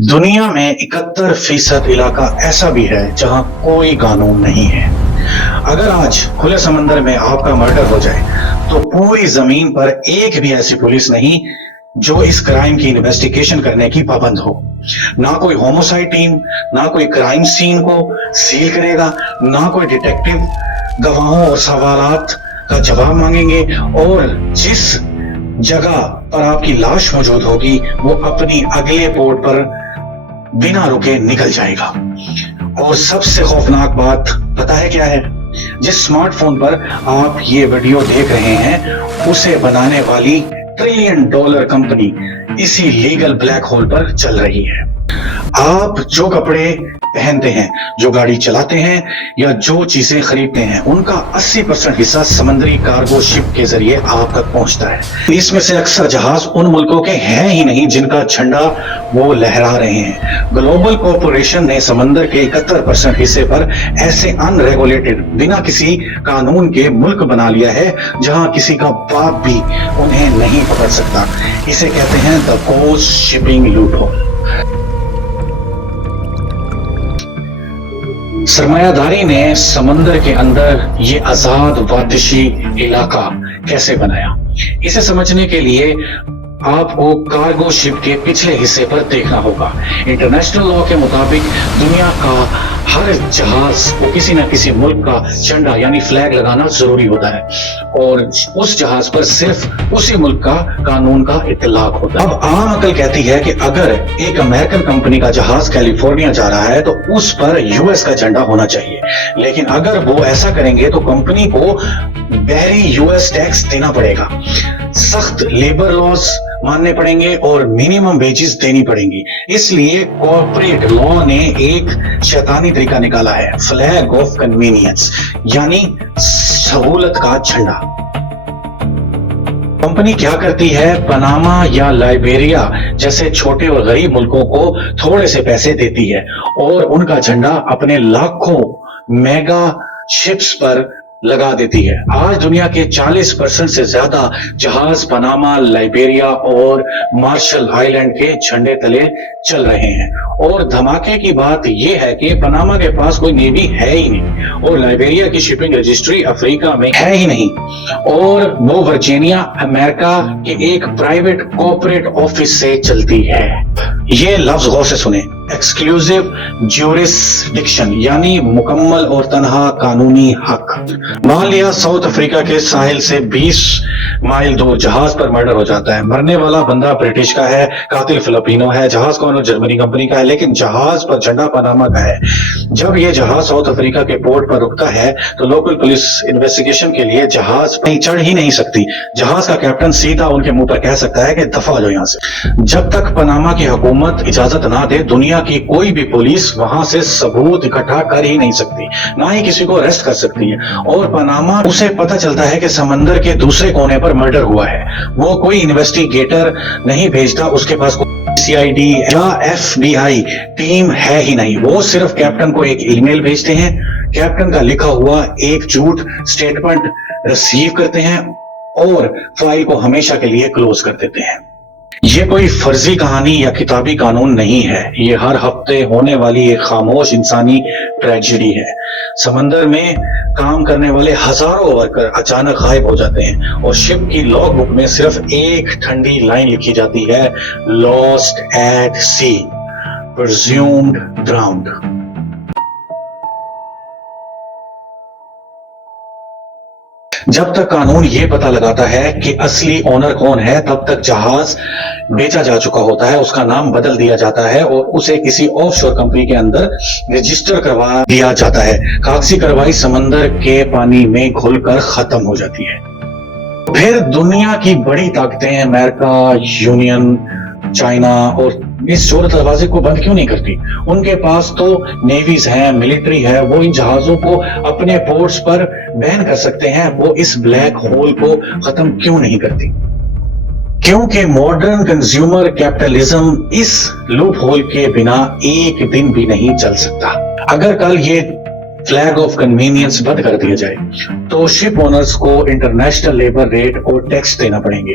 दुनिया में 71% इलाका ऐसा भी है जहां कोई कानून नहीं है। अगर आज खुले समंदर में आपका मर्डर हो जाए तो पूरी जमीन पर एक भी ऐसी पुलिस नहीं जो इस क्राइम की इन्वेस्टिगेशन करने की पाबंद हो। ना कोई होमोसाइड टीम, ना कोई क्राइम सीन को सील करेगा, ना कोई डिटेक्टिव गवाहों और सवालात का जवाब मांगेंगे, और जिस जगह पर आपकी लाश मौजूद होगी वो अपनी अगले पोर्ट पर बिना रुके निकल जाएगा। और सबसे खौफनाक बात पता है क्या है? जिस स्मार्टफोन पर आप ये वीडियो देख रहे हैं उसे बनाने वाली $1 ट्रिलियन कंपनी इसी लीगल ब्लैक होल पर चल रही है। आप जो कपड़े पहनते हैं, जो गाड़ी चलाते हैं या जो चीजें खरीदते हैं, उनका 80% हिस्सा समुद्री कार्गो शिप के जरिए आप तक पहुंचता है। इसमें से अक्सर जहाज उन मुल्कों के हैं ही नहीं जिनका झंडा वो लहरा रहे हैं। ग्लोबल कॉर्पोरेशन ने समंदर के 71% हिस्से पर ऐसे अनरेगुलेटेड, बिना किसी कानून के मुल्क बना लिया है जहां किसी का बाप भी उन्हें नहीं पकड़ सकता। इसे कहते हैं द कोस्ट शिपिंग लूपहोल। सरमायादारी ने समंदर के अंदर ये आजाद वादिशी इलाका कैसे बनाया, इसे समझने के लिए आपको कार्गो शिप के पिछले हिस्से पर देखना होगा। इंटरनेशनल लॉ के मुताबिक दुनिया का हर जहाज को किसी न किसी मुल्क का झंडा यानी फ्लैग लगाना जरूरी होता है, और उस जहाज पर सिर्फ उसी मुल्क का कानून का इतलाक होता है। अब आम अकल कहती है कि अगर एक अमेरिकन कंपनी का जहाज कैलिफोर्निया जा रहा है तो उस पर यूएस का झंडा होना चाहिए, लेकिन अगर वो ऐसा करेंगे तो कंपनी को बहरी यूएस टैक्स देना पड़ेगा, सख्त लेबर लॉज मानने पड़ेंगे और मिनिमम वेजेस देनी पड़ेंगी। इसलिए कॉर्पोरेट लॉ ने एक शैतानी तरीका निकाला है, फ्लैग ऑफ कन्वीनियंस, यानी सहूलत का झंडा। कंपनी क्या करती है, पनामा या लाइबेरिया जैसे छोटे और गरीब मुल्कों को थोड़े से पैसे देती है और उनका झंडा अपने लाखों मेगा शिप्स पर लगा देती है। आज दुनिया के 40% से ज्यादा जहाज पनामा, लाइबेरिया और मार्शल आइलैंड के झंडे तले चल रहे हैं। और धमाके की बात यह है कि पनामा के पास कोई नेवी है ही नहीं, और लाइबेरिया की शिपिंग रजिस्ट्री अफ्रीका में है ही नहीं, और वो वर्जीनिया अमेरिका के एक प्राइवेट कॉर्पोरेट ऑफिस से चलती है। ये लफ्ज गौर से सुने, एक्सक्लूसिव ज्यूरिसडिक्शन, यानी मुकम्मल और तनहा कानूनी हक। मान लिया साउथ अफ्रीका के साहिल से 20 माइल दूर जहाज पर मर्डर हो जाता है। मरने वाला बंदा ब्रिटिश का है, कातिल फिलिपिनो है, जहाज का ओनर जर्मनी कंपनी का है, लेकिन जहाज पर झंडा पनामा का है। जब ये जहाज साउथ अफ्रीका के पोर्ट पर रुकता है तो लोकल पुलिस इन्वेस्टिगेशन के लिए जहाज पर चढ़ ही नहीं सकती। जहाज का कैप्टन सीधा उनके मुंह पर कह सकता है कि दफा हो जाओ यहाँ से। जब तक पनामा की हुकूमत इजाजत ना दे, दुनिया की कोई भी पुलिस वहां से सबूत इकट्ठा कर ही नहीं सकती, ना ही किसी को अरेस्ट कर सकती है। और पनामा उसे पता चलता है कि समंदर के दूसरे कोने पर मर्डर हुआ है, वो कोई इन्वेस्टिगेटर नहीं भेजता, उसके पास सीआईडी या एफबीआई टीम है ही नहीं। वो सिर्फ कैप्टन को एक ईमेल भेजते हैं, कैप्टन का लिखा हुआ एक झूठ स्टेटमेंट रिसीव करते हैं और फाइल को हमेशा के लिए क्लोज कर देते हैं। ये कोई फर्जी कहानी या किताबी कानून नहीं है, ये हर हफ्ते होने वाली एक खामोश इंसानी ट्रेजेडी है। समंदर में काम करने वाले हजारों वर्कर अचानक गायब हो जाते हैं और शिप की लॉग बुक में सिर्फ एक ठंडी लाइन लिखी जाती है, लॉस्ट एट सी, प्रिज्यूम्ड ड्राउन्ड। जब तक कानून ये पता लगाता है कि असली ओनर कौन है, तब तक जहाज बेचा जा चुका होता है, उसका नाम बदल दिया जाता है और उसे किसी ऑफशोर कंपनी के अंदर रजिस्टर करवा दिया जाता है। कागजी कार्रवाई समंदर के पानी में घुलकर खत्म हो जाती है। फिर दुनिया की बड़ी ताकतें, अमेरिका, यूनियन, चाइना और इस चोर दरवाजे को बंद क्यों नहीं करती? उनके पास तो नेवीज हैं, मिलिट्री है, वो इन जहाजों को अपने पोर्ट्स पर बैन कर सकते हैं। वो इस ब्लैक होल को खत्म क्यों नहीं करती? क्योंकि मॉडर्न कंज्यूमर कैपिटलिज्म इस लूप होल के बिना एक दिन भी नहीं चल सकता। अगर कल ये फ्लैग ऑफ कन्वीनियंस बंद कर दिया जाए तो शिप ओनर्स को इंटरनेशनल लेबर रेट और टैक्स देना पड़ेंगे।